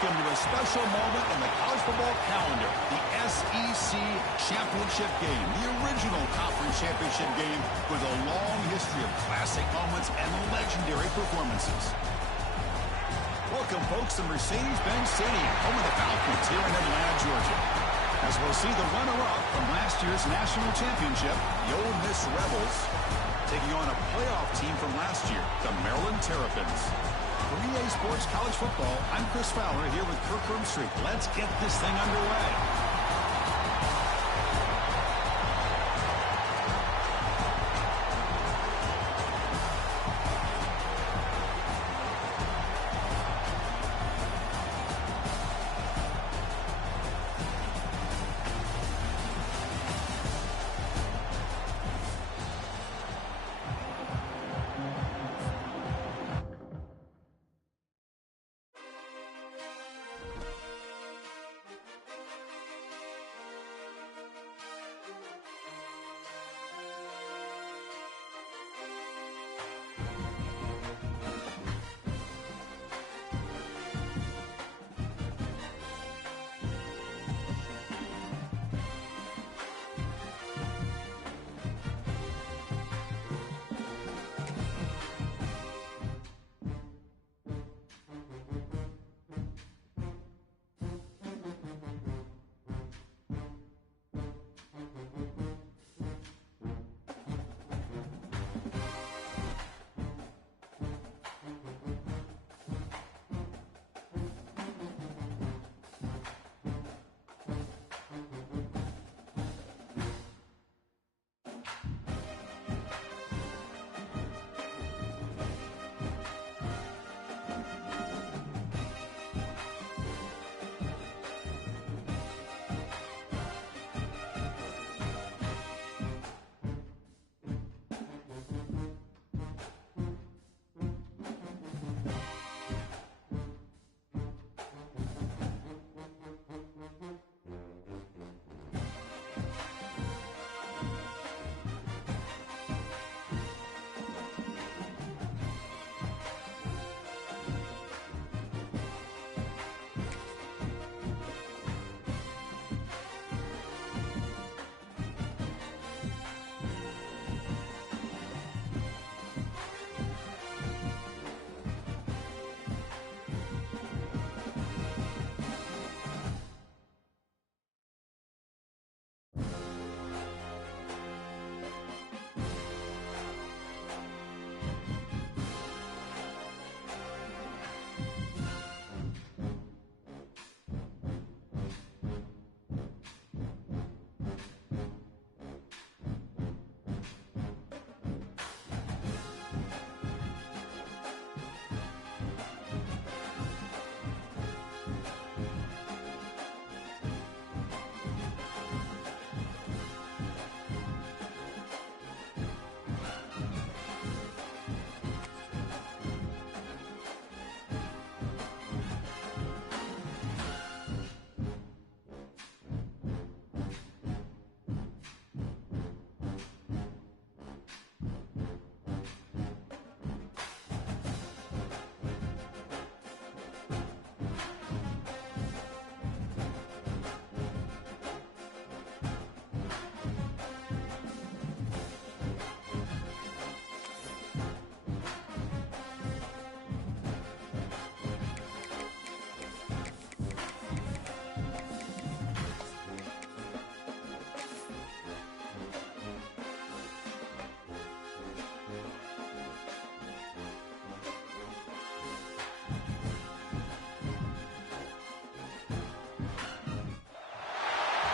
Welcome to a special moment in the college football calendar, the SEC Championship game, the original conference championship game with a long history of classic moments and legendary performances. Welcome, folks, to Mercedes-Benz Stadium, home of the Falcons here in Atlanta, Georgia, as we'll see the runner-up from last year's national championship, the Ole Miss Rebels, taking on a playoff team from last year, the Maryland Terrapins. For EA Sports College Football, I'm Chris Fowler here with Kirk Herbstreit. Let's get this thing underway.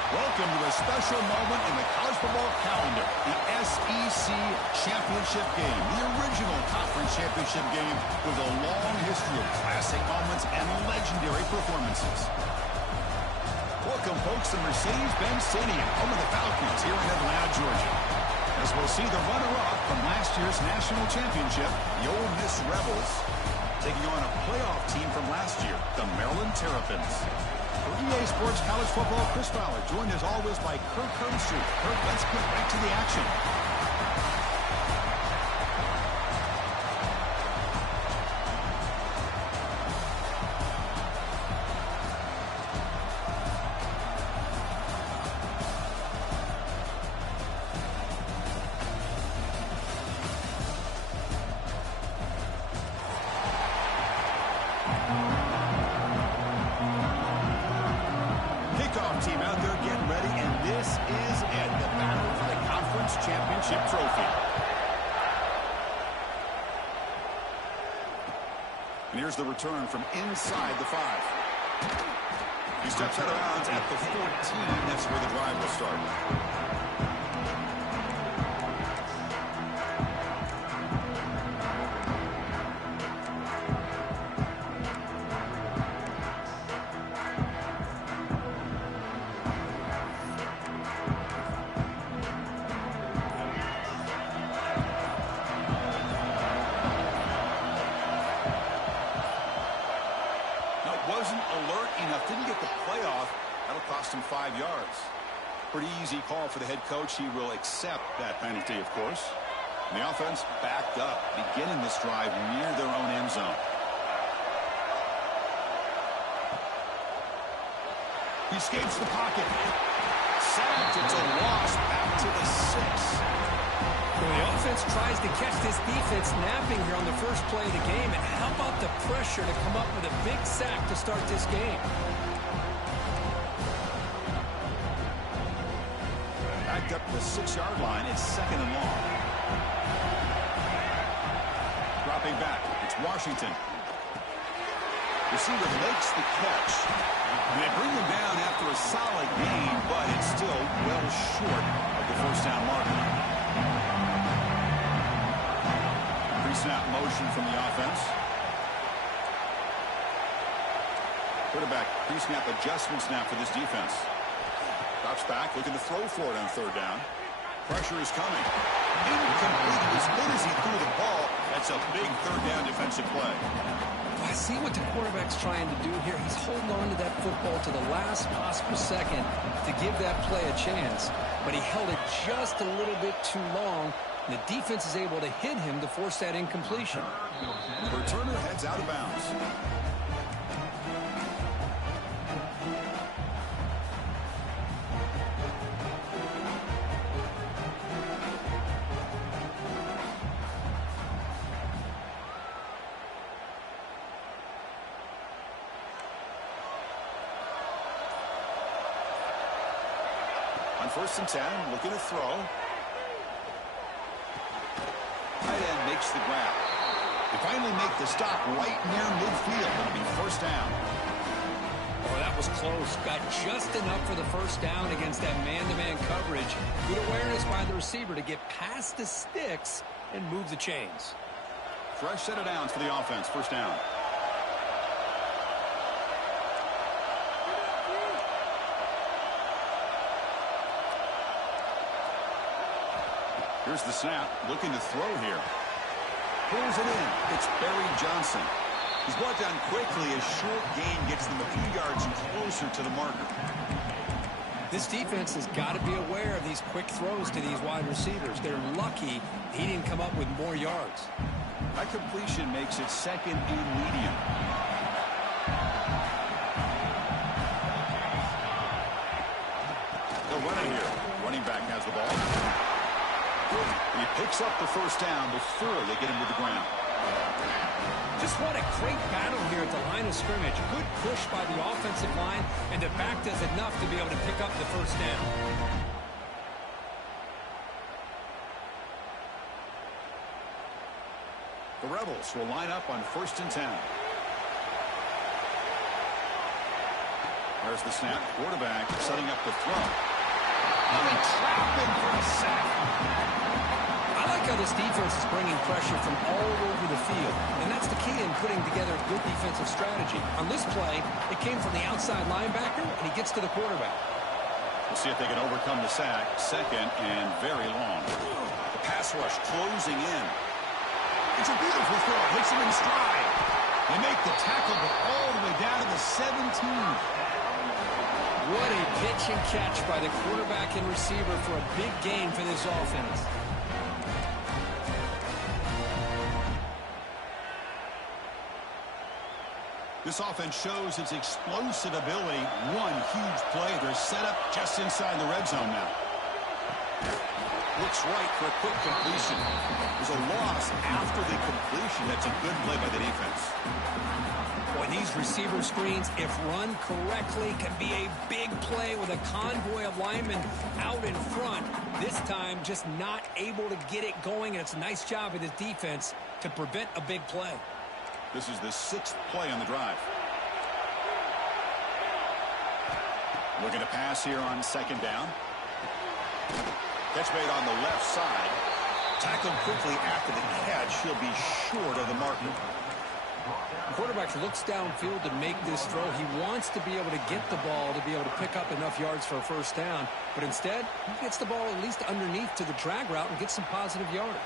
Welcome to a special moment in the college football calendar, the SEC Championship game, the original conference championship game with a long history of classic moments and legendary performances. Welcome, folks, to Mercedes-Benz Stadium, home of the Falcons here in Atlanta, Georgia, as we'll see the runner-up from last year's national championship, the Ole Miss Rebels, taking on a playoff team from last year, the Maryland Terrapins. For EA Sports College Football, Chris Fowler, joined as always by Kirk Herbstreit. Kirk, let's get right to the action. championship trophy. And here's the return from inside the 5. He steps out of bounds at the 14. That's where the drive will start. Wasn't alert enough, didn't get the playoff. That'll cost him 5 yards. Pretty easy call for the head coach. He will accept that penalty, of course. And the offense backed up, beginning this drive near their own end zone. He escapes the pocket. Sacked. It's a loss back to the 6. Well, the offense tries to catch this defense napping here on the first play of the game. And how about the pressure to come up with a big sack to start this game? Backed up to the 6-yard line. It's 2nd and long. Dropping back. It's Washington. Receiver makes the catch. And they bring him down after a solid gain, but it's still well short of the first down marker. Pre-snap motion from the offense. Quarterback pre-snap adjustment snap for this defense. Drops back, looking to throw for it on 3rd down. Pressure is coming. Incomplete as good as he threw the ball. That's a big 3rd down defensive play. I see what the quarterback's trying to do here. He's holding on to that football to the last possible second to give that play a chance. But he held it just a little bit too long. And the defense is able to hit him to force that incompletion. The returner heads out of bounds. On 1st and 10, looking to throw. Tight end makes the grab. They finally make the stop right near midfield. It'll be 1st down. Oh, that was close. Got just enough for the 1st down against that man-to-man coverage. Good awareness by the receiver to get past the sticks and move the chains. Fresh set of downs for the offense. 1st down. Here's the snap, looking to throw here. Pulls it in. It's Barry Johnson. He's brought down quickly. A short gain gets them a few yards closer to the marker. This defense has got to be aware of these quick throws to these wide receivers. They're lucky he didn't come up with more yards. That completion makes it 2nd and medium. They'll run it here. Running back has the ball. And he picks up the 1st down before they get him to the ground. Just what a great battle here at the line of scrimmage. Good push by the offensive line, and the back does enough to be able to pick up the 1st down. The Rebels will line up on 1st and 10. There's the snap. Quarterback setting up the throw. Oh, they trap him for a sack. I like how this defense is bringing pressure from all over the field, and that's the key in putting together a good defensive strategy. On this play, it came from the outside linebacker, and he gets to the quarterback. We'll see if they can overcome the sack. 2nd and very long. The pass rush closing in. It's a beautiful throw. Hits him in stride. They make the tackle, but all the way down to the 17. What a pitch and catch by the quarterback and receiver for a big gain for this offense. This offense shows its explosive ability. One huge play. They're set up just inside the red zone now. Looks right for a quick completion. There's a loss after the completion. That's a good play by the defense. Boy, these receiver screens, if run correctly, can be a big play with a convoy of linemen out in front. This time, just not able to get it going, and it's a nice job of this defense to prevent a big play. This is the 6th play on the drive. Looking to pass here on 2nd down. Catch made on the left side. Tackled quickly after the catch. He'll be short of the marker. Quarterback looks downfield to make this throw. He wants to be able to get the ball to be able to pick up enough yards for a first down. But instead, he gets the ball at least underneath to the drag route and gets some positive yards.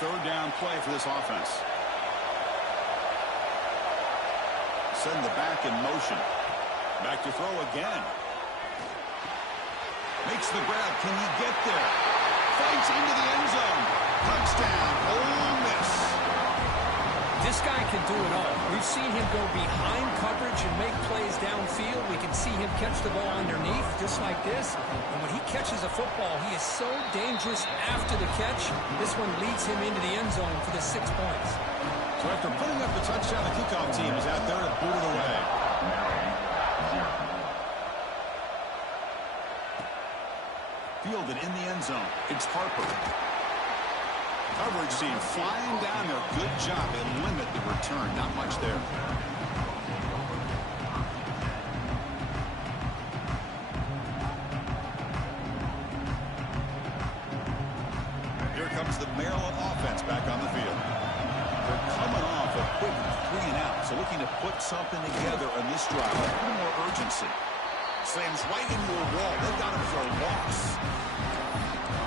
Third down play for this offense. Send the back in motion. Back to throw again. Makes the grab. Can he get there? Fights into the end zone. Touchdown, Ole Miss. This guy can do it all. We've seen him go behind coverage and make plays downfield. We can see him catch the ball underneath, just like this. And when he catches a football, he is so dangerous after the catch. This one leads him into the end zone for the 6 points. So after putting up the touchdown, the kickoff team is out there to boot it away. Fielded in the end zone. It's Harper. Coverage team flying down there. Good job. They limit the return. Not much there. Here comes the Maryland offense back on the field. They're coming off a quick 3 and out. So looking to put something together on this drive. A little more urgency. Slams right into a wall. They've got him for a loss.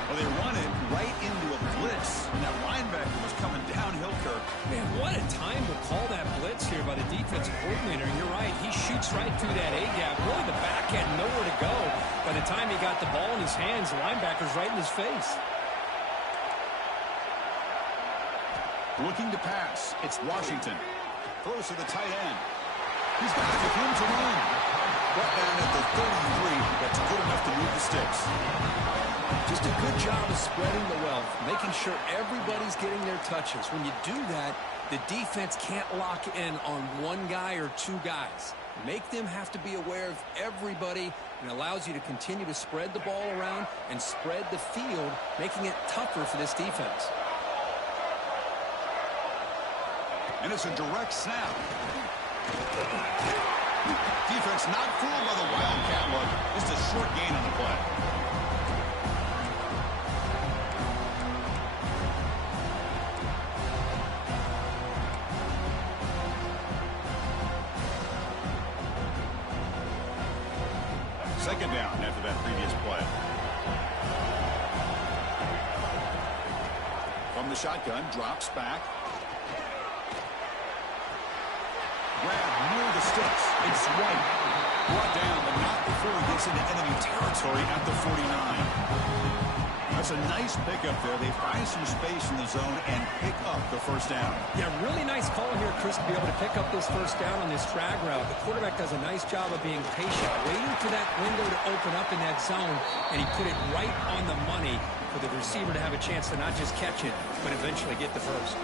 Well, they run it right into a blitz. And that linebacker was coming downhill, Kirk. Man, what a time to call that blitz here by the defensive coordinator. You're right. He shoots right through that A-gap. Really, the back had nowhere to go. By the time he got the ball in his hands, the linebacker's right in his face. Looking to pass. It's Washington. Throws to the tight end. He's got room to run. Brought down at the 33. That's good enough to move the sticks. Just a good job of spreading the wealth, making sure everybody's getting their touches. When you do that, the defense can't lock in on one guy or 2 guys. Make them have to be aware of everybody, and allows you to continue to spread the ball around and spread the field, making it tougher for this defense. And it's a direct snap. Defense not fooled by the Wildcat look. Just a short gain on the play. Second down after that previous play. From the shotgun, drops back. Grab near the sticks. It's White. Brought down, but not before he gets into enemy territory at the 49. That's a nice pickup there. They find some space in the zone and pick up the first down. Yeah, really nice call here, Chris, to be able to pick up this first down on this drag route. The quarterback does a nice job of being patient, waiting for that window to open up in that zone, and he put it right on the money for the receiver to have a chance to not just catch it, but eventually get the first.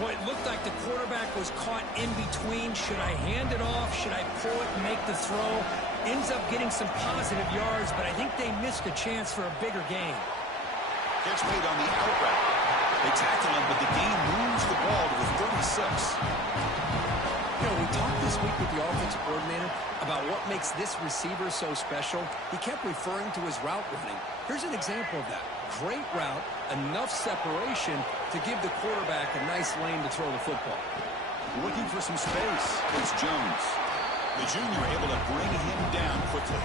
Boy, it looked like the quarterback was caught in between. Should I hand it off? Should I pull it and make the throw? Ends up getting some positive yards, but I think they missed a chance for a bigger gain. Catch made on the out route. They tackle him, but the gain moves the ball to the 36. You know, we talked this week with the offensive coordinator about what makes this receiver so special. He kept referring to his route running. Here's an example of that. Great route, enough separation to give the quarterback a nice lane to throw the football. Looking for some space. It's Jones. The junior able to bring him down quickly.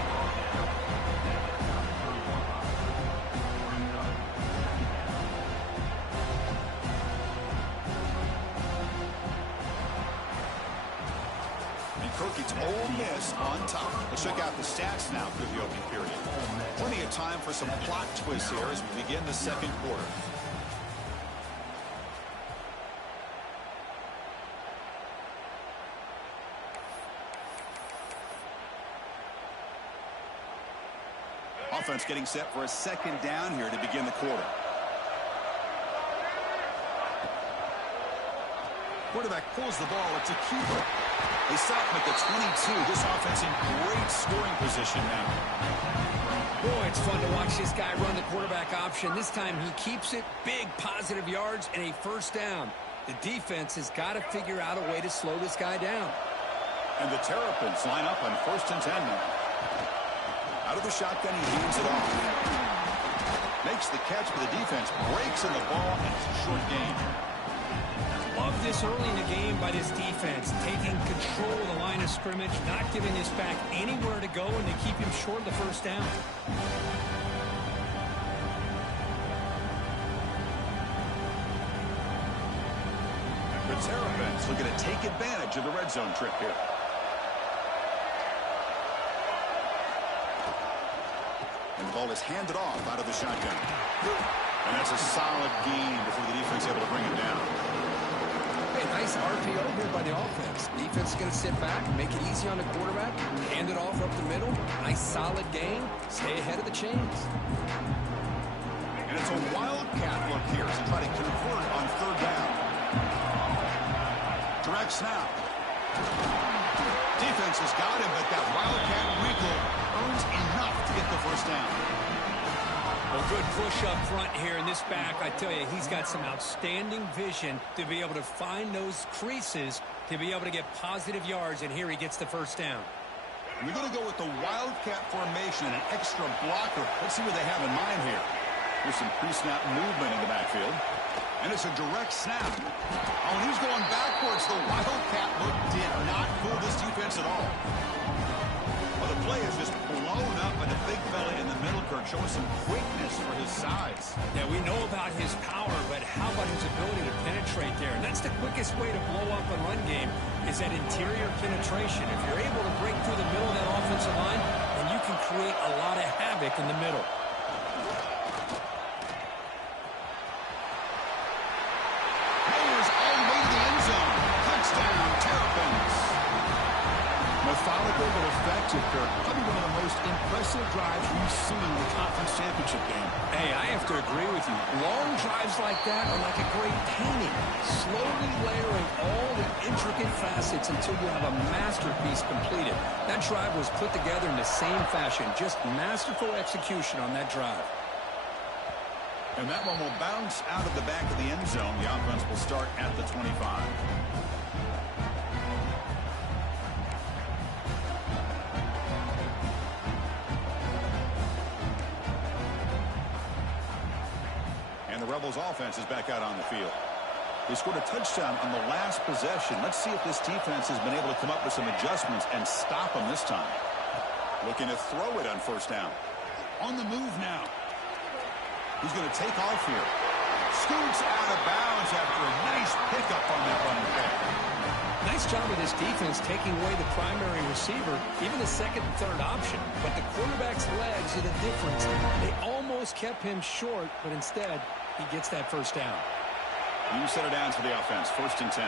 It's Ole Miss on top. Let's check out the stats now through the opening period. Plenty of time for some plot twists here as we begin the second quarter. Offense getting set for a second down here to begin the quarter. Quarterback pulls the ball. It's a keeper. They stop him at the 22. This offense in great scoring position now. Boy, it's fun to watch this guy run the quarterback option. This time he keeps it, big positive yards, and a first down. The defense has got to figure out a way to slow this guy down. And the Terrapins line up on 1st and 10 now. Out of the shotgun, he hands it off. Makes the catch, but the defense breaks in the ball, and it's a short gain. Love this early in the game by this defense, taking control of the line of scrimmage, not giving this back anywhere to go, and they keep him short of the first down. The Terrapins looking to take advantage of the red zone trip here. And the ball is handed off out of the shotgun. And that's a solid gain before the defense is able to bring it down. Hey, nice RPO here by the offense. Defense is going to sit back and make it easy on the quarterback. Hand it off up the middle. Nice solid gain. Stay ahead of the chains. And it's a wildcat look here to try to convert on 3rd down. Direct snap. Defense has got him, but that wildcat wrinkle earns enough to get the first down. Well, good push up front here in this back. I tell you, he's got some outstanding vision to be able to find those creases to be able to get positive yards, and here he gets the first down. We're going to go with the wildcat formation and an extra blocker. Let's see what they have in mind here. There's some pre-snap movement in the backfield. And it's a direct snap. Oh, and he's going backwards. The wildcat look did not fool this defense at all. Well, the play is just blown up by the big fella in the middle, Kirk, showing some quickness for his size. Yeah, we know about his power, but how about his ability to penetrate there? And that's the quickest way to blow up a run game is that interior penetration. If you're able to break through the middle of that offensive line, then you can create a lot of havoc in the middle. Methodical but effective, Kirk. Probably one of the most impressive drives we've seen in the conference championship game. Hey, I have to agree with you. Long drives like that are like a great painting. Slowly layering all the intricate facets until you have a masterpiece completed. That drive was put together in the same fashion. Just masterful execution on that drive. And that one will bounce out of the back of the end zone. The offense will start at the 25. And the Rebels offense is back out on the field. They scored a touchdown on the last possession. Let's see if this defense has been able to come up with some adjustments and stop them this time. Looking to throw it on 1st down. On the move now. He's going to take off here. Scoots out of bounds after a nice pickup on that running back. Nice job of this defense taking away the primary receiver, even the 2nd and 3rd option. But the quarterback's legs are the difference. They almost kept him short, but instead, he gets that first down. You set it down for the offense, 1st and 10.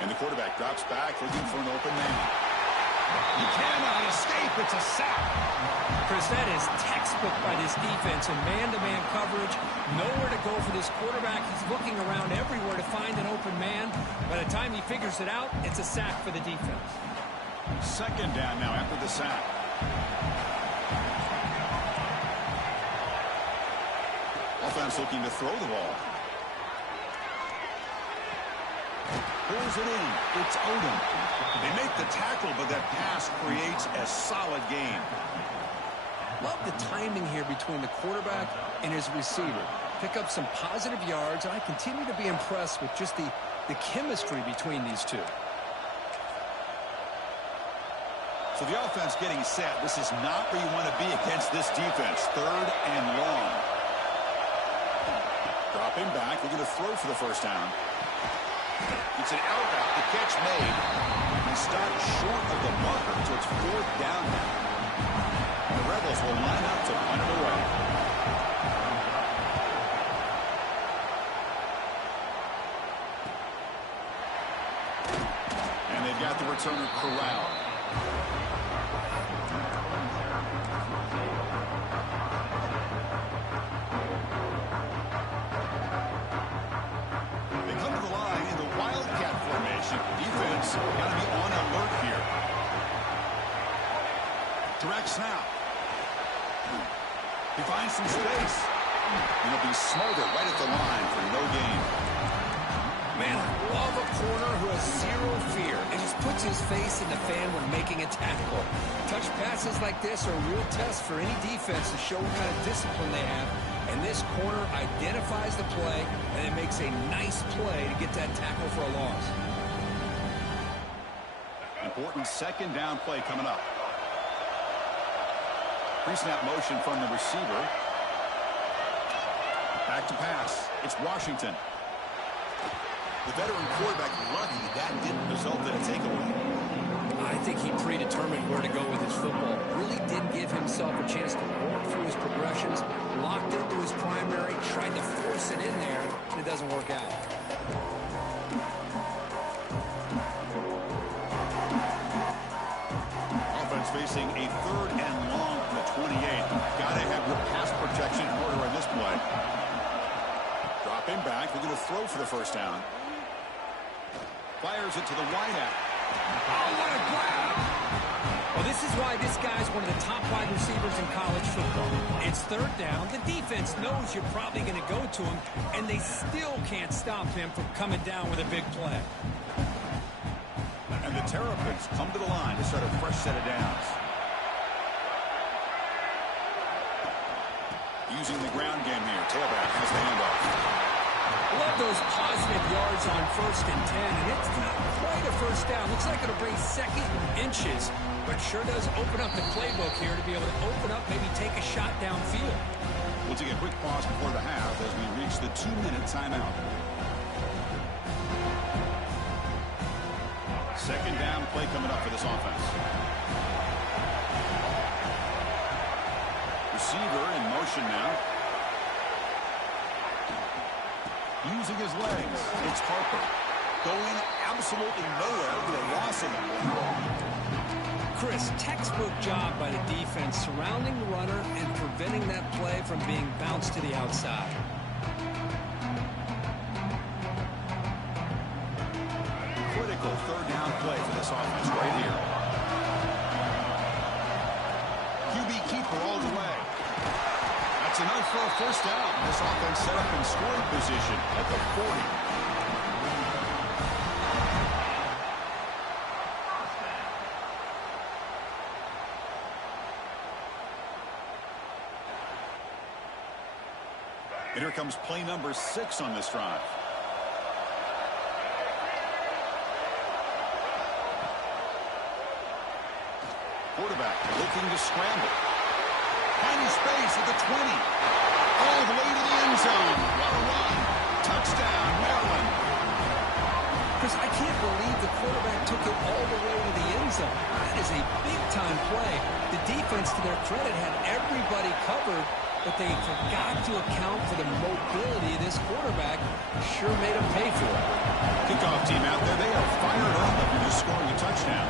And the quarterback drops back looking for an open man. He cannot escape. It's a sack. Chris, that is textbook by this defense in man-to-man coverage. Nowhere to go for this quarterback. He's looking around everywhere to find an open man. By the time he figures it out, it's a sack for the defense. 2nd down now after the sack. Offense looking to throw the ball. Pulls it in. It's Odom. They make the tackle, but that pass creates a solid gain. Love the timing here between the quarterback and his receiver. Pick up some positive yards, and I continue to be impressed with just the chemistry between these two. So the offense getting set. This is not where you want to be against this defense. 3rd and long. Dropping back. We're going to throw for the first down. It's an out route. The catch made. He stopped short of the marker, so it's 4th down now. The Rebels will line up to punt it away. And they've got the returner corralled. Direct snap. He finds some space. And he'll be smothered right at the line for no gain. Man, I love a corner who has zero fear and just puts his face in the fan when making a tackle. Touch passes like this are a real test for any defense to show what kind of discipline they have. And this corner identifies the play and it makes a nice play to get that tackle for a loss. Important second down play coming up. Pre-snap motion from the receiver. Back to pass. It's Washington. The veteran quarterback lucky that didn't result in a takeaway. I think he predetermined where to go with his football. Really didn't give himself a chance to walk through his progressions, locked into his primary, tried to force it in there, and it doesn't work out. Offense facing a 3rd and long from the 28. Gotta have your pass protection in order in this play. Dropping back, they're going to throw for the first down. Fires it to the wideout. Oh, what a grab! Well, this is why this guy's one of the top wide receivers in college football. It's 3rd down. The defense knows you're probably going to go to him, and they still can't stop him from coming down with a big play. And the Terrapins come to the line to start a fresh set of downs. Using the ground game here. Tailback has the handoff. Love those positive yards on 1st and 10, and it's not quite a first down. Looks like it'll bring 2nd inches, but sure does open up the playbook here to be able to open up, maybe take a shot downfield. We'll take a quick pause before the half as we reach the 2-minute timeout. Second down play coming up for this offense. Receiver in motion now. Using his legs, it's Harper. Going absolutely nowhere with a loss in the ball. Chris, textbook job by the defense surrounding the runner and preventing that play from being bounced to the outside. Critical 3rd down play for this offense right here. QB keeper all the way. That's enough for a first down. This offense set up in scoring position at the 40. And here comes play number 6 on this drive. Quarterback looking to scramble. Finding space at the 20. All the way to the end zone. What a run. Touchdown, Maryland. Chris, I can't believe the quarterback took it all the way to the end zone. That is a big-time play. The defense, to their credit, had everybody covered, but they forgot to account for the mobility of this quarterback. Sure made him pay for it. Kickoff team out there. They are fired up after just scoring a touchdown.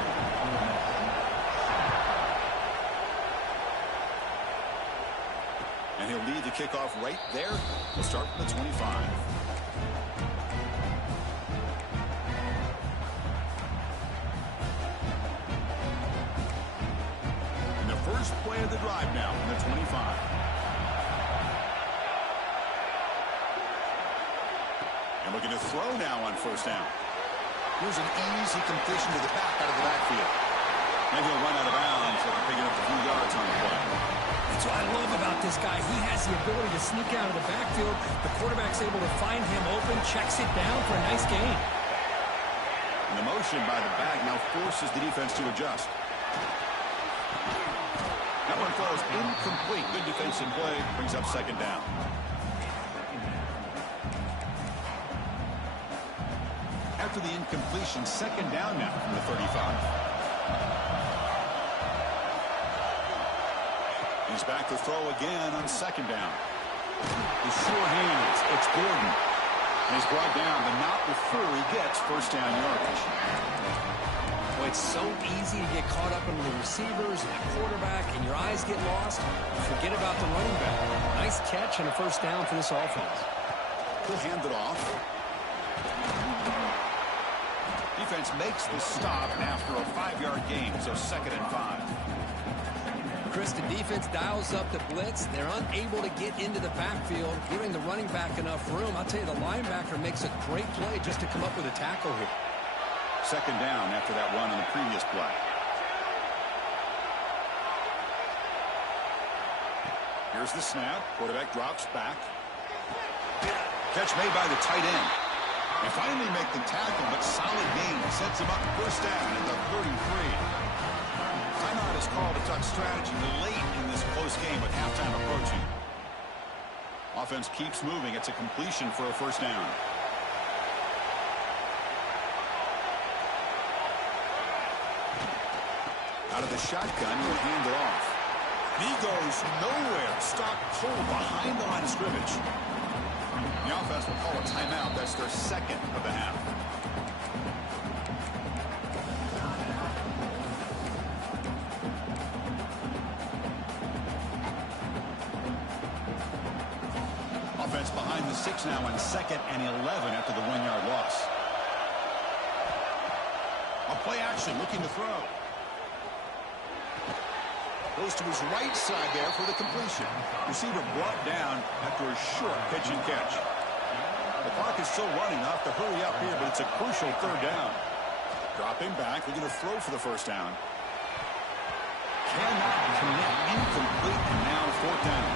And he'll lead the kickoff right there. We'll start from the 25. And the first play of the drive now from the 25. And looking to throw now on first down. Here's an easy completion to the back out of the backfield. And he'll run out of bounds after picking up a few yards on the play. That's what I love about this guy. He has the ability to sneak out of the backfield. The quarterback's able to find him open, checks it down for a nice gain. And the motion by the back now forces the defense to adjust. That one falls incomplete. Good defensive play. Brings up second down. After the incompletion, second down now from the 35. He's back to throw again on second down. The sure hands. It's Gordon. And he's brought down, but not before he gets first down yardage. Well, it's so easy to get caught up in the receivers and the quarterback, and your eyes get lost. Forget about the running back. Nice catch and a first down for this offense. He'll hand it off. Defense makes the stop after a 5-yard gain, so 2nd and 5. Chris, the defense dials up the blitz. They're unable to get into the backfield, giving the running back enough room. I'll tell you, the linebacker makes a great play just to come up with a tackle here. Second down after that run on the previous play. Here's the snap. Quarterback drops back. Catch made by the tight end. They finally make the tackle, but solid gain sets him up first down at the 33. Timeout is called to talk strategy late in this close game with halftime approaching. Offense keeps moving. It's a completion for a first down. Out of the shotgun, he'll hand it off. And he goes nowhere. Stopped cold behind the line of scrimmage. The offense will call a timeout. That's their second of the half. Offense behind the 6 now on 2nd and 11 after the 1-yard loss. A play action, looking to throw. Goes to his right side there for the completion. Receiver brought down after a short pitch and catch. The clock is still running. They'll have to hurry up here, but it's a crucial third down. Dropping back, looking to throw for the first down. Cannot connect, incomplete, and now fourth down.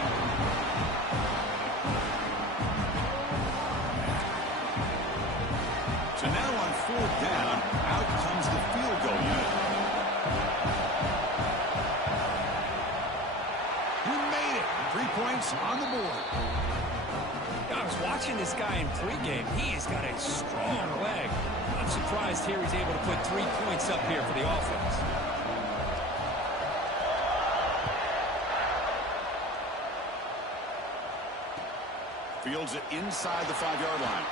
So now on fourth down, out comes the field goal unit. He made it. 3 points on the board. I was watching this guy in pregame. He's got a strong leg. I'm surprised here he's able to put 3 points up here for the offense. Fields it inside the 5-yard line.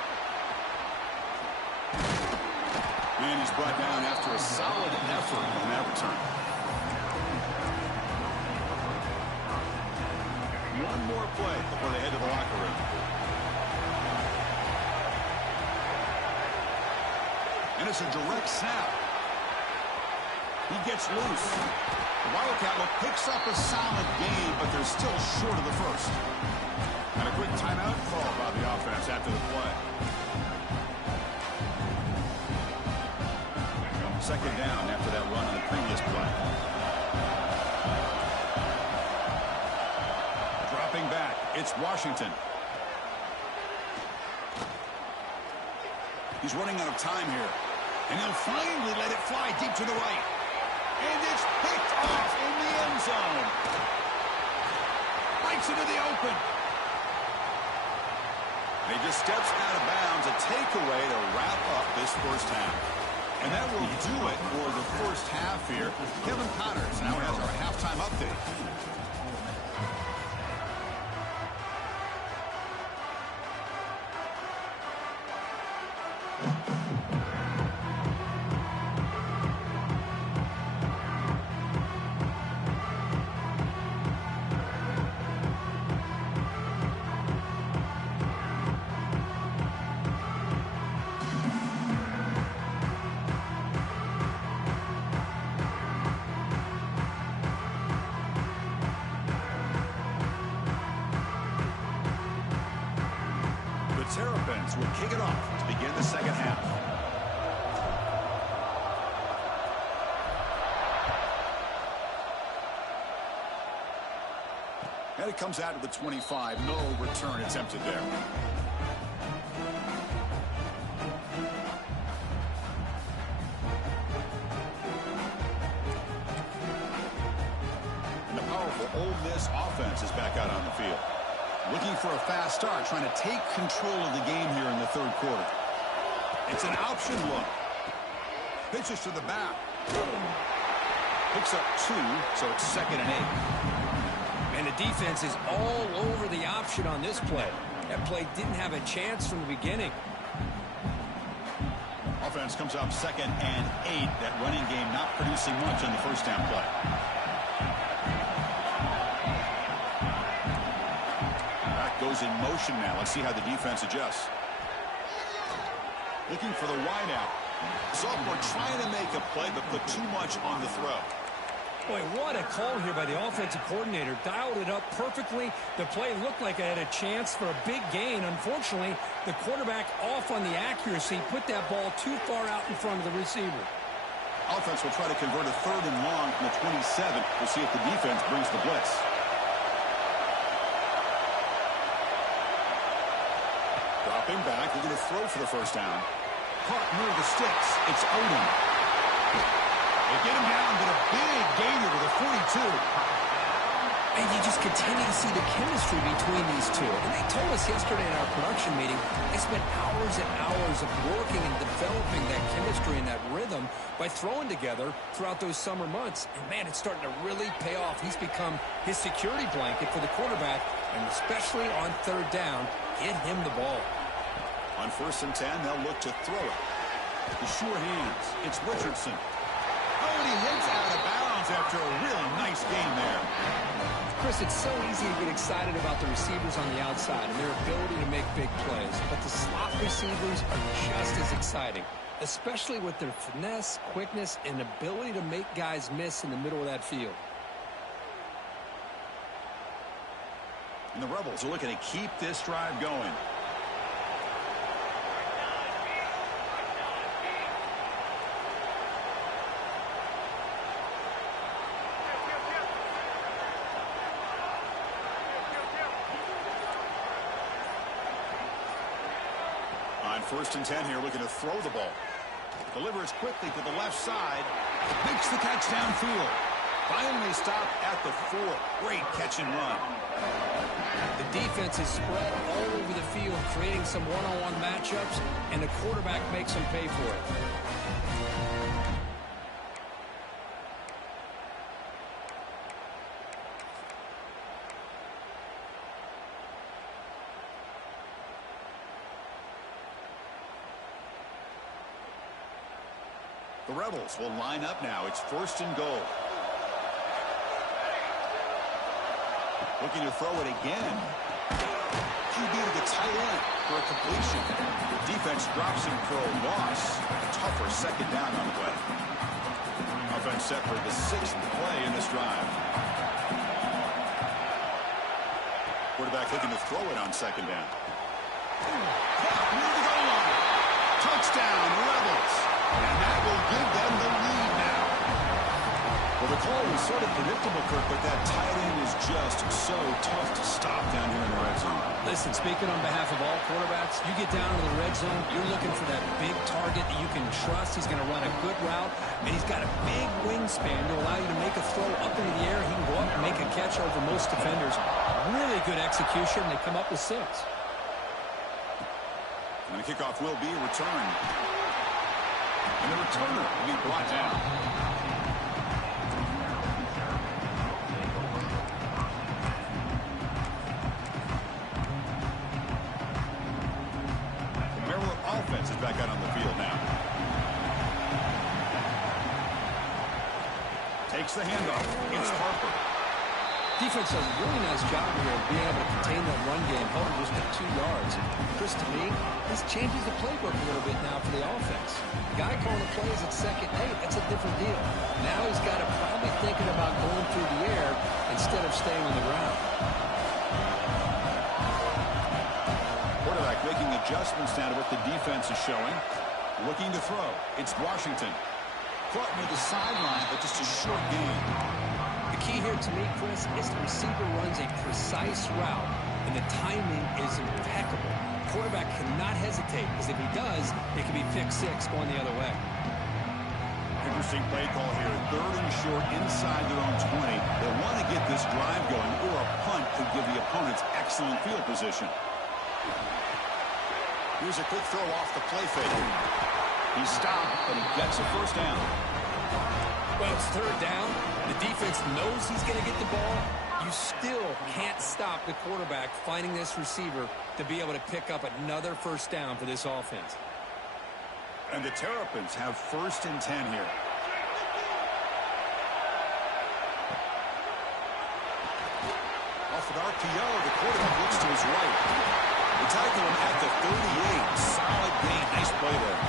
And he's brought down after a solid effort on that return. One more play before they head to the locker room. And it's a direct snap. He gets loose. The Wildcat picks up a solid gain, but they're still short of the first. And a quick timeout call by the offense after the play. Second down after that run on the previous play. Dropping back, it's Washington. He's running out of time here. And he'll finally let it fly deep to the right. And it's picked off in the end zone. Bites into the open. And he just steps out of bounds, a takeaway to wrap up this first half. And that will do it for the first half here. Kevin Connors now has our halftime update. Terrapins will kick it off to begin the second half. And it comes out of the 25. No return attempted there. And the powerful Ole Miss offense is back out on the field. Looking for a fast start, trying to take control of the game here in the third quarter. It's an option look. Pitches to the back. Picks up 2, so it's 2nd and 8. And the defense is all over the option on this play. That play didn't have a chance from the beginning. Offense comes up 2nd and 8. That running game not producing much on the first down play. Goes in motion now. Let's see how the defense adjusts. Looking for the wideout. Sophomore trying to make a play, but put too much on the throw. Boy, what a call here by the offensive coordinator. Dialed it up perfectly. The play looked like it had a chance for a big gain. Unfortunately, the quarterback off on the accuracy, put that ball too far out in front of the receiver. Offense will try to convert a 3rd and long from the 27. We'll see if the defense brings the blitz. Dropping back, we're going to throw for the first down. Caught near the sticks. It's Odom. They get him down, but a big gainer to the 42. And you just continue to see the chemistry between these two. And they told us yesterday in our production meeting, they spent hours and hours of working and developing that chemistry and that rhythm by throwing together throughout those summer months. And, man, it's starting to really pay off. He's become his security blanket for the quarterback, and especially on 3rd down, get him the ball. On 1st and 10, they'll look to throw it. The sure hands. It's Richardson. Oh, and he hits out of bounds after a really nice game there. Chris, it's so easy to get excited about the receivers on the outside and their ability to make big plays. But the slot receivers are just as exciting, especially with their finesse, quickness, and ability to make guys miss in the middle of that field. And the Rebels are looking to keep this drive going. On 1st and 10 here, looking to throw the ball. Delivers quickly to the left side. Makes the catch downfield. Finally stopped at the 4. Great catch and run. The defense is spread all over the field, creating some one-on-one matchups, and the quarterback makes them pay for it. The Rebels will line up now. It's 1st and goal. Looking to throw it again. QB to the tight end for a completion. The defense drops him for a loss. A tougher 2nd down on the way. Offense set for the 6th play in this drive. Quarterback looking to throw it on 2nd down. Near the goal line. Touchdown, Rebels. And that will give them the lead now. Well, the call was sort of predictable, Kirk, but that tight end is just so tough to stop down here in the red zone. Listen, speaking on behalf of all quarterbacks, you get down to the red zone, you're looking for that big target that you can trust. He's going to run a good route, and he's got a big wingspan to allow you to make a throw up into the air. He can go up and make a catch over most defenders. Really good execution. They come up with 6. And the kickoff will be returned. And the returner will be brought down. The Maryland offense is back out on the field now. Takes the handoff. It's Harper. Defense does a really nice job here of being able to contain that run game, held it just at 2 yards. Chris, to me, this changes the playbook a little bit now for the offense. The guy calling the plays at 2nd, hey, that's a different deal. Now he's got to probably thinking about going through the air instead of staying on the ground. Quarterback making adjustments now to what the defense is showing. Looking to throw. It's Washington. Caught near the sideline, but just a short gain. The key here to me, Chris, is the receiver runs a precise route, and the timing is impeccable. Quarterback cannot hesitate, because if he does, it could be pick 6 going the other way. Interesting play call here. 3rd and short inside their own 20. They want to get this drive going, or a punt could give the opponents excellent field position. Here's a quick throw off the play fake. He stopped, but he gets a 1st down. Well, it's 3rd down. The defense knows he's going to get the ball. You still can't stop the quarterback finding this receiver to be able to pick up another 1st down for this offense. And the Terrapins have 1st and 10 here. Off an RPO, the quarterback looks to his right. They tackle him at the 38. Solid gain. Nice play there.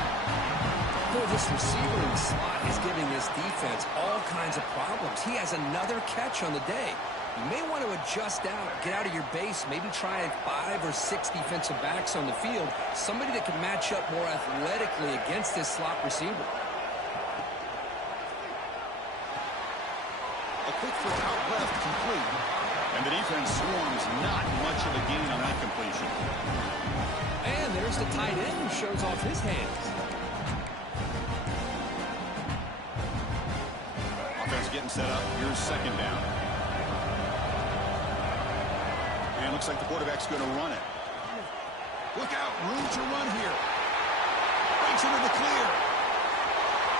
Boy, this receiver in the slot is giving this defense all kinds of problems. He has another catch on the day. You may want to adjust out, get out of your base, maybe try 5 or 6 defensive backs on the field, somebody that can match up more athletically against this slot receiver. A quick throw out left, complete. And the defense swarms, not much of a gain on that completion. And there's the tight end who shows off his hands. Offense getting set up. Here's second down. And looks like the quarterback's going to run it. Look out, room to run here. Breaks into the clear.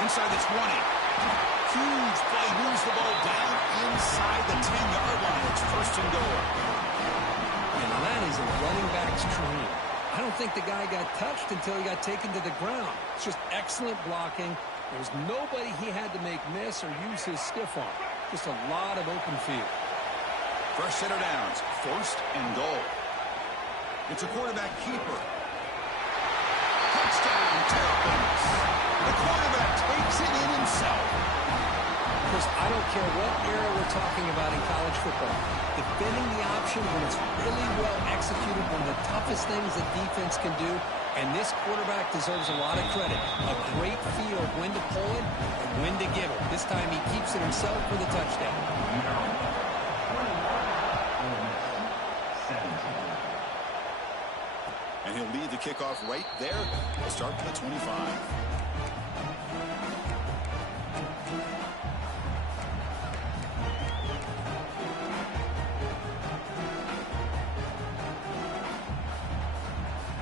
Inside the 20. Huge play, moves the ball down inside the 10-yard line. It's first and goal. And that is a running back's dream. I don't think the guy got touched until he got taken to the ground. It's just excellent blocking. There's nobody he had to make miss or use his stiff arm. Just a lot of open field. First set of downs, first and goal. It's a quarterback keeper. Touchdown, Terrapins. The quarterback takes it in himself. Chris, I don't care what era we're talking about in college football. Defending the option when it's really well executed, one of the toughest things that defense can do. And this quarterback deserves a lot of credit. A great feel of when to pull it and when to give it. This time he keeps it himself for the touchdown. And he'll lead the kickoff right there. We'll start from the 25.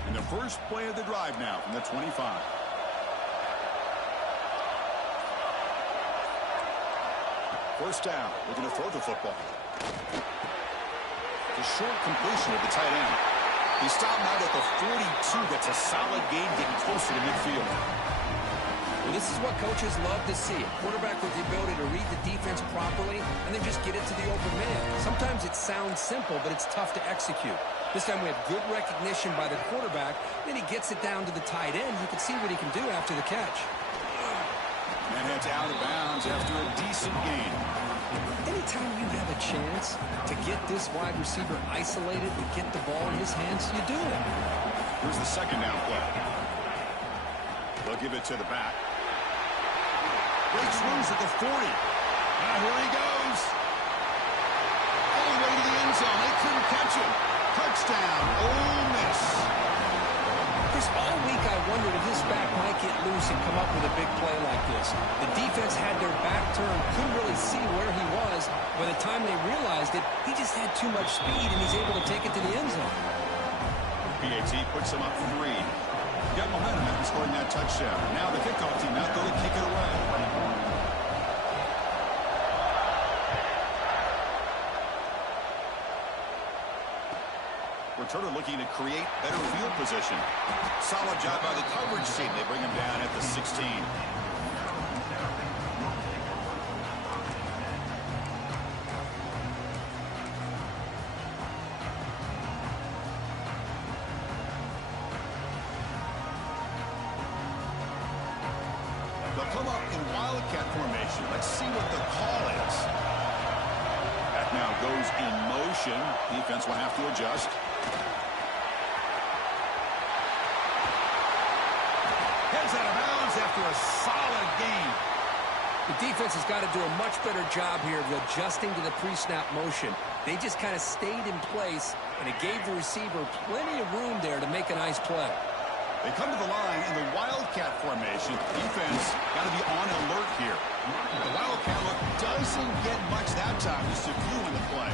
And the first play of the drive now from the 25. First down, looking to throw the football. The short completion of the tight end. He stopped out at the 42. That's a solid gain, getting closer to midfield. Well, this is what coaches love to see. A quarterback with the ability to read the defense properly and then just get it to the open man. Sometimes it sounds simple, but it's tough to execute. This time we have good recognition by the quarterback. Then he gets it down to the tight end. You can see what he can do after the catch. And it's out of bounds after a decent gain. Anytime you have a chance to get this wide receiver isolated and get the ball in his hands, you do it. Here's the second down play. They'll give it to the back. Breaks loose at the 40. Now here he goes. All the way to the end zone. They couldn't catch him. Touchdown, Ole Miss. Chris, all week I wondered if this back might get loose and come up with a big play like this. The defense had their back turned, couldn't really see where he was. By the time they realized it, he just had too much speed, and he's able to take it to the end zone. PAT puts him up 3. Got momentum after scoring that touchdown. Now the kickoff team out there to kick it away. Returner looking to create better field position. Solid job by the coverage team. They bring him down at the 16. They'll come up in Wildcat formation. Let's see what the call is. That now goes in motion. Defense will have to adjust. Heads out of bounds after a solid gain. The defense has got to do a much better job here of adjusting to the pre-snap motion. They just kind of stayed in place, and it gave the receiver plenty of room there to make a nice play. They come to the line in the Wildcat formation. Defense got to be on alert here. The Wildcat look doesn't get much that time. Just a few in the play.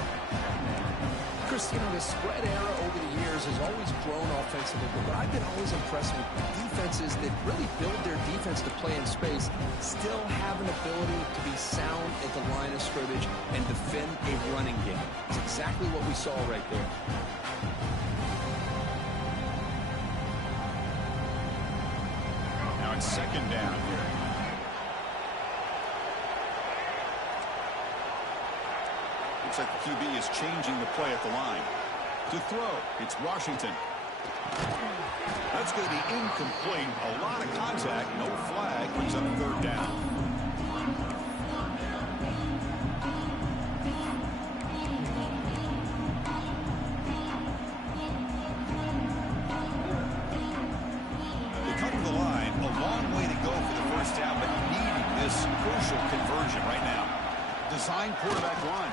Chris, you know, the spread era over the years has always grown offensively, but I've been always impressed with defenses that really build their defense to play in space, still have an ability to be sound at the line of scrimmage and defend a running game. It's exactly what we saw right there. Now it's second down here. Looks like the QB is changing the play at the line. To throw, it's Washington. Let's That's going to be incomplete. A lot of contact. No flag. Brings up third down. Crucial conversion right now. Design quarterback run.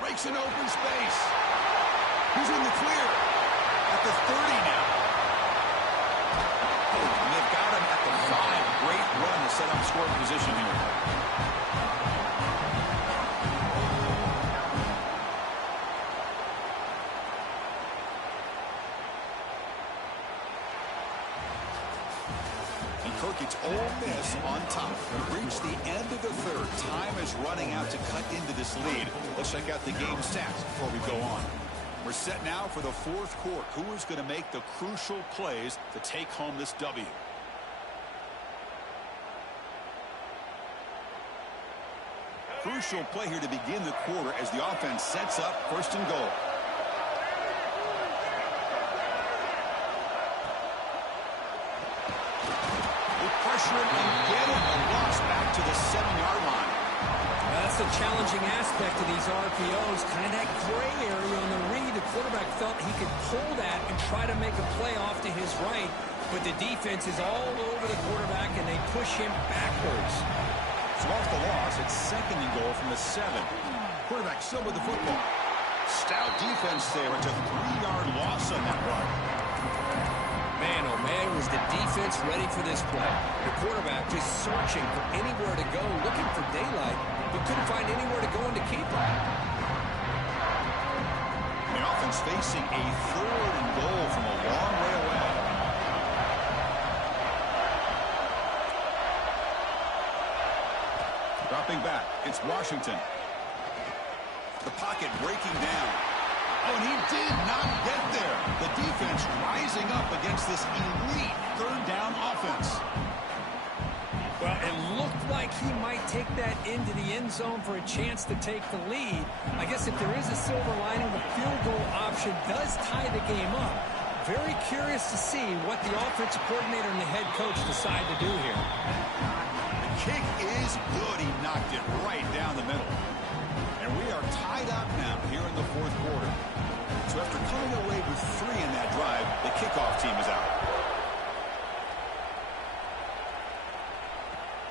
Breaks an open space. He's in the clear. At the 30 now. Oh, and they've got him at the 5. Great run to set up scoring position here. It's Ole Miss on top. We reached the end of the third. Time is running out to cut into this lead. Let's check out the game stats before we go on. We're set now for the fourth quarter. Who is going to make the crucial plays to take home this W? Crucial play here to begin the quarter as the offense sets up first and goal. Pressure and get it. A loss back to the 7-yard line. That's the challenging aspect of these RPOs. Kind of that gray area on the read. The quarterback felt he could pull that and try to make a play off to his right. But the defense is all over the quarterback, and they push him backwards. So off the loss, it's second and goal from the 7. Quarterback still with the football. Stout defense there. It's a 3-yard loss on that run. Man, oh man, was the defense ready for this play. The quarterback just searching for anywhere to go, looking for daylight, but couldn't find anywhere to go and to keep him. The offense facing a third and goal from a long way away. Dropping back, it's Washington. The pocket breaking down. Oh, and he did not get there. The defense rising up against this elite third down offense. Well, it looked like he might take that into the end zone for a chance to take the lead. I guess if there is a silver lining, the field goal option does tie the game up. Very curious to see what the offensive coordinator and the head coach decide to do here. The kick is good. He knocked it right down the middle. And we are tied up now here in the fourth quarter. So after coming away with 3 in that drive, the kickoff team is out.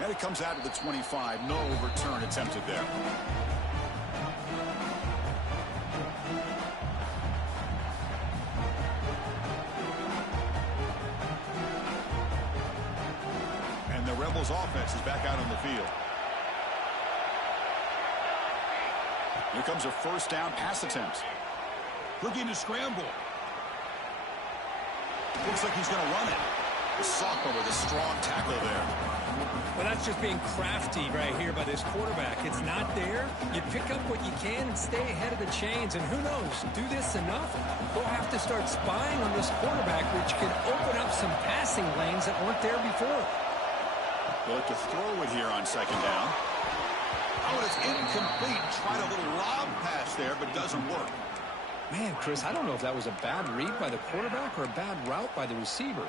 And it comes out to the 25. No return attempted there. And the Rebels offense is back out on the field. Here comes a first down pass attempt. Looking to scramble. Looks like he's going to run it. The sophomore with a strong tackle there. Well, that's just being crafty right here by this quarterback. It's not there. You pick up what you can and stay ahead of the chains. And who knows, do this enough, we'll have to start spying on this quarterback, which can open up some passing lanes that weren't there before. They'll have to throw it here on second down. Oh, it's incomplete. Tried a little lob pass there, but doesn't work. Man, Chris, I don't know if that was a bad read by the quarterback or a bad route by the receiver.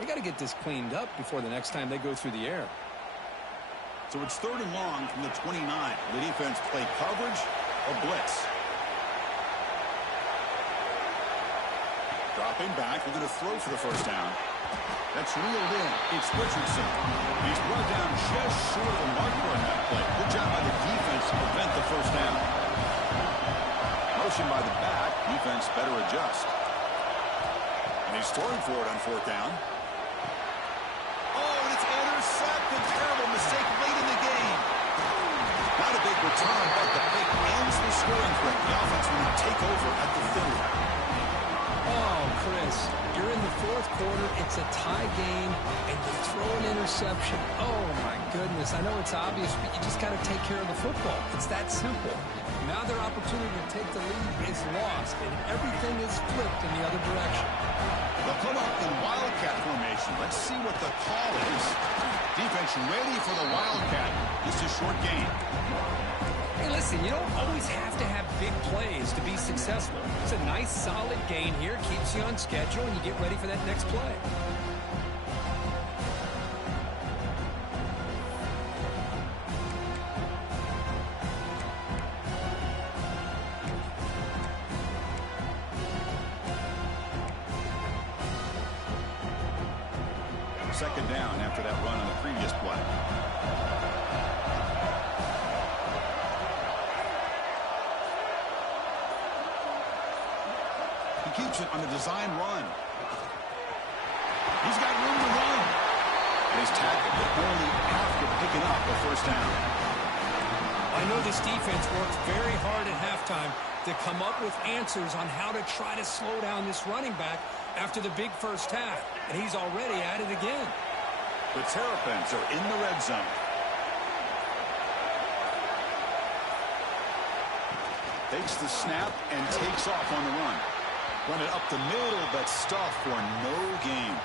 They got to get this cleaned up before the next time they go through the air. So it's third and long from the 29. The defense play coverage or blitz. Dropping back. We're going to throw for the first down. That's reeled in. It's Richardson. He's brought down just short of the marker on that play. Good job by the defense to prevent the first down. Motion by the back. Defense better adjust. And he's throwing for it on fourth down. Oh, and it's intercepted. Terrible mistake late in the game. Not a big return, but the pick ends the scoring threat. The offense will now take over at the 30. Oh, Chris, you're in the fourth quarter. It's a tie game, and you throw an interception. Oh, my goodness. I know it's obvious, but you just got to take care of the football. It's that simple. Now their opportunity to take the lead is lost, and everything is flipped in the other direction. They'll come up in Wildcat formation. Let's see what the call is. Defense ready for the Wildcat. Just a short gain. Hey, listen, you don't always have to have big plays to be successful. It's a nice, solid gain here. Keeps you on schedule, and you get ready for that next play. Second down after that run on the previous play. He keeps it on the design run. He's got room to run. And he's tackled, but only after picking up a first down. I know this defense worked very hard at halftime to come up with answers on how to try to slow down this running back after the big first half, and he's already at it again. The Terrapins are in the red zone. Takes the snap and takes off on the run. Run it up the middle, but stuffed for no gain.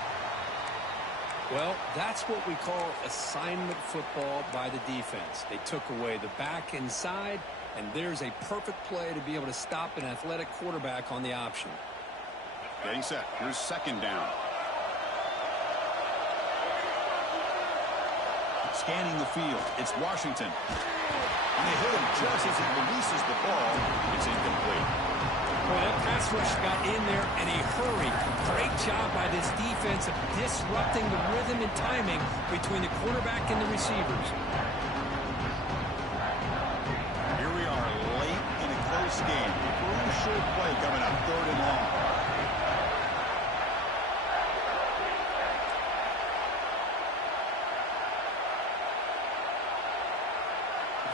Well, that's what we call assignment football by the defense. They took away the back inside, and there's a perfect play to be able to stop an athletic quarterback on the option. Getting set. Here's second down. Scanning the field. It's Washington. And they hit him just as he releases the ball. It's incomplete. Boy, that pass rush got in there in a hurry. Great job by this defense of disrupting the rhythm and timing between the quarterback and the receivers. Here we are late in a close game. Crucial play coming up, third and long.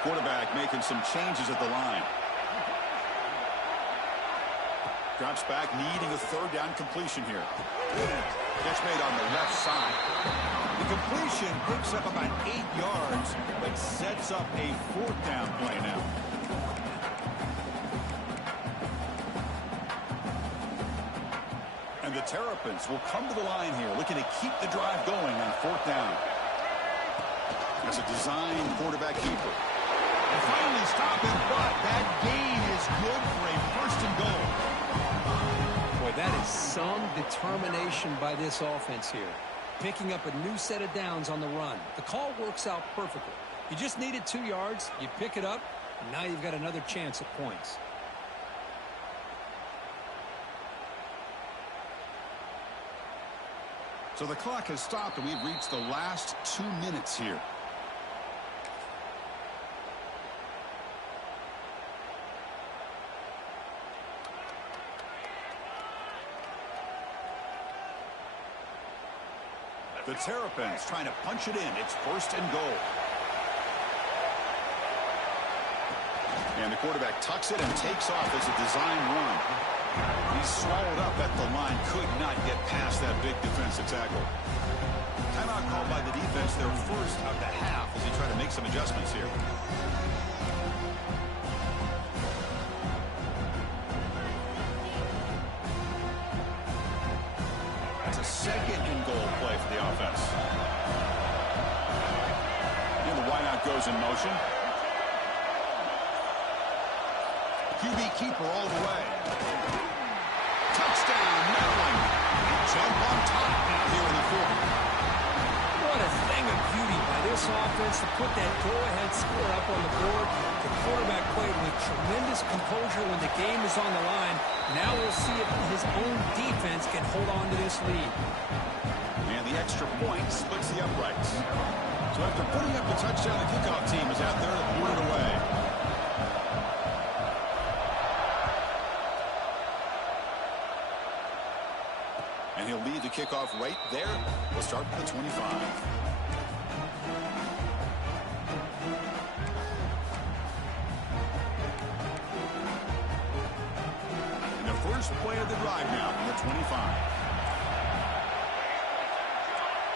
Quarterback making some changes at the line. Drops back, needing a third down completion here. Catch made on the left side. The completion picks up about 8 yards, but sets up a fourth down play now. And the Terrapins will come to the line here, looking to keep the drive going on fourth down. That's a design quarterback keeper. And finally stop him, but that gain is good for a first and goal. Boy, that is some determination by this offense here. Picking up a new set of downs on the run. The call works out perfectly. You just needed 2 yards, you pick it up, and now you've got another chance at points. So the clock has stopped, and we've reached the last 2 minutes here. The Terrapins trying to punch it in. It's first and goal. And the quarterback tucks it and takes off as a design run. He's swallowed up at the line. Could not get past that big defensive tackle. Timeout called by the defense, their first of the half, as they try to make some adjustments here. That's a second and goal play for the offense. And the wideout goes in motion. QB keeper all the way. Touchdown, Maryland. Jump on top now here in the fourth. What a thing of beauty by this offense to put that go-ahead score up on the board. The quarterback played with tremendous composure when the game is on the line. Now we'll see if his own defense can hold on to this lead. And the extra point splits the uprights. So after putting up the touchdown, the kickoff team is out there to put it away. And he'll lead the kickoff right there. We'll start with the 25. And the first play of the drive now from the 25.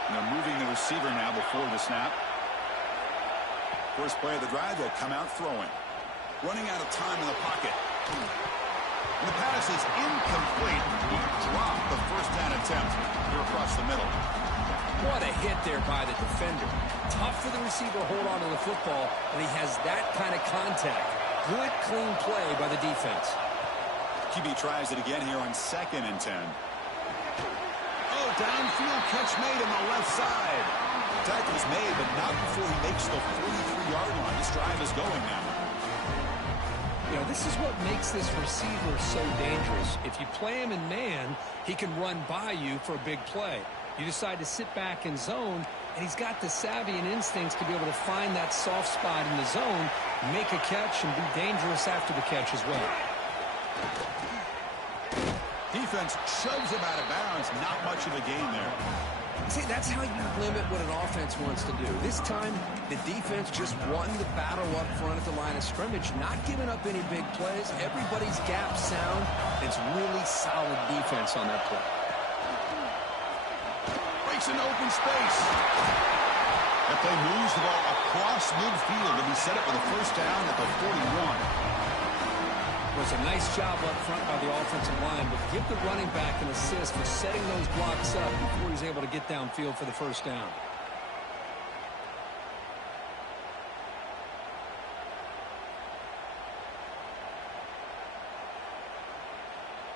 And they're moving the receiver now before the snap. First play of the drive, they'll come out throwing. Running out of time in the pocket. And the pass is incomplete. He dropped the first down attempt here across the middle. What a hit there by the defender. Tough for the receiver to hold on to the football, and he has that kind of contact. Good, clean play by the defense. QB tries it again here on 2nd and 10. Oh, downfield catch made on the left side. Tackle is made, but not before he makes the 43-yard line. This drive is going now. You know, this is what makes this receiver so dangerous. If you play him in man, he can run by you for a big play. You decide to sit back in zone, and he's got the savvy and instincts to be able to find that soft spot in the zone, make a catch, and be dangerous after the catch as well. Defense shoves him out of bounds. Not much of a gain there. See, that's how you limit what an offense wants to do. This time, the defense just won the battle up front at the line of scrimmage, not giving up any big plays. Everybody's gap sound. It's really solid defense on that play. Breaks an open space. That play moves the ball across midfield, and he set it for the first down at the 41. It was a nice job up front by the offensive line, but give the running back an assist for setting those blocks up before he's able to get downfield for the first down.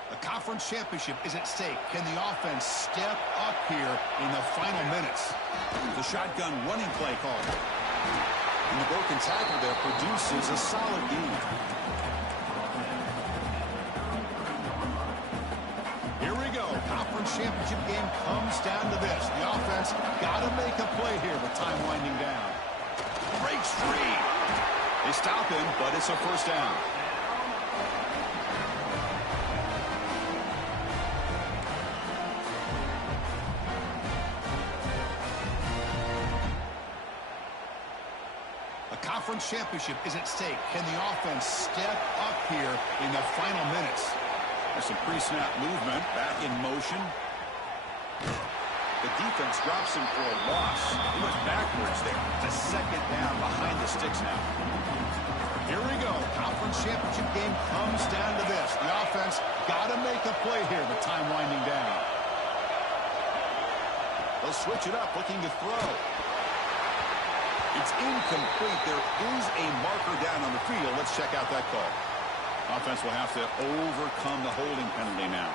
The conference championship is at stake. Can the offense step up here in the final minutes? The shotgun running play called. And the broken tackle there produces a solid gain. Conference championship game comes down to this. The offense got to make a play here with time winding down. Breaks free. They stop him, but it's a first down. A conference championship is at stake. Can the offense step up here in the final minutes? There's some pre-snap movement, back in motion. The defense drops him for a loss. He went backwards there. It's a second down behind the sticks now. Here we go. Conference championship game comes down to this. The offense got to make a play here with time winding down. They'll switch it up, looking to throw. It's incomplete. There is a marker down on the field. Let's check out that call. Offense will have to overcome the holding penalty now.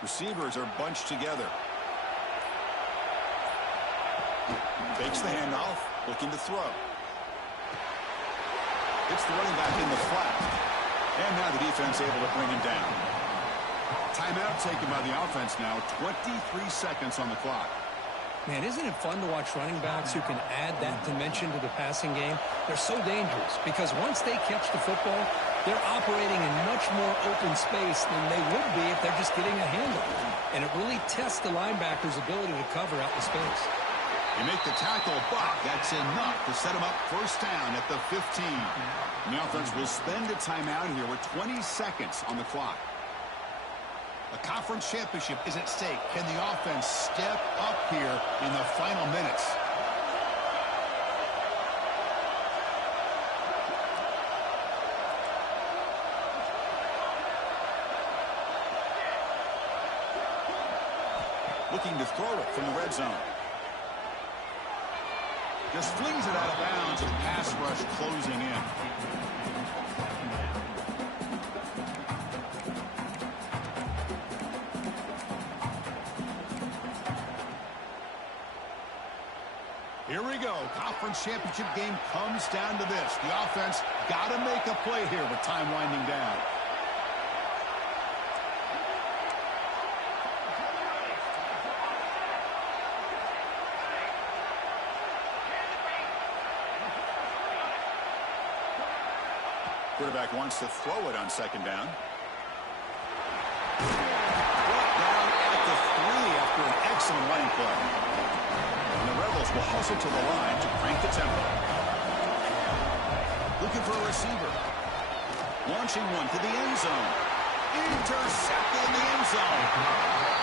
Receivers are bunched together. Fakes the handoff, looking to throw. It's the running back in the flat. And now the defense able to bring him down. Timeout taken by the offense now. 23 seconds on the clock. Man, isn't it fun to watch running backs who can add that dimension to the passing game? They're so dangerous because once they catch the football, they're operating in much more open space than they would be if they're just getting a handle. And it really tests the linebacker's ability to cover out the space. They make the tackle, but that's enough to set him up first down at the 15. And the offense will spend a timeout here with 20 seconds on the clock. A conference championship is at stake. Can the offense step up here in the final minutes? Looking to throw it from the red zone. Just flings it out of bounds and pass rush closing in. Here we go. Conference championship game comes down to this. The offense got to make a play here with time winding down. Quarterback wants to throw it on second down. Brought down at the 3 after an excellent running play. And the Rebels will hustle to the line to crank the tempo. Looking for a receiver. Launching one to the end zone. Intercepted in the end zone.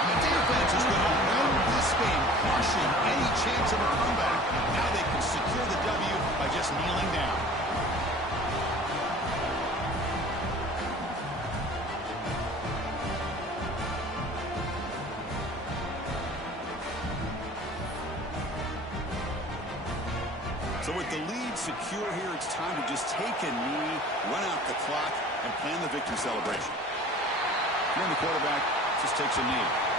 And the defense is going to win this game, crushing any chance of a comeback. Now they can secure the W by just kneeling down. So with the lead secure here, it's time to just take a knee, run out the clock, and plan the victory celebration. Here the quarterback just takes a knee.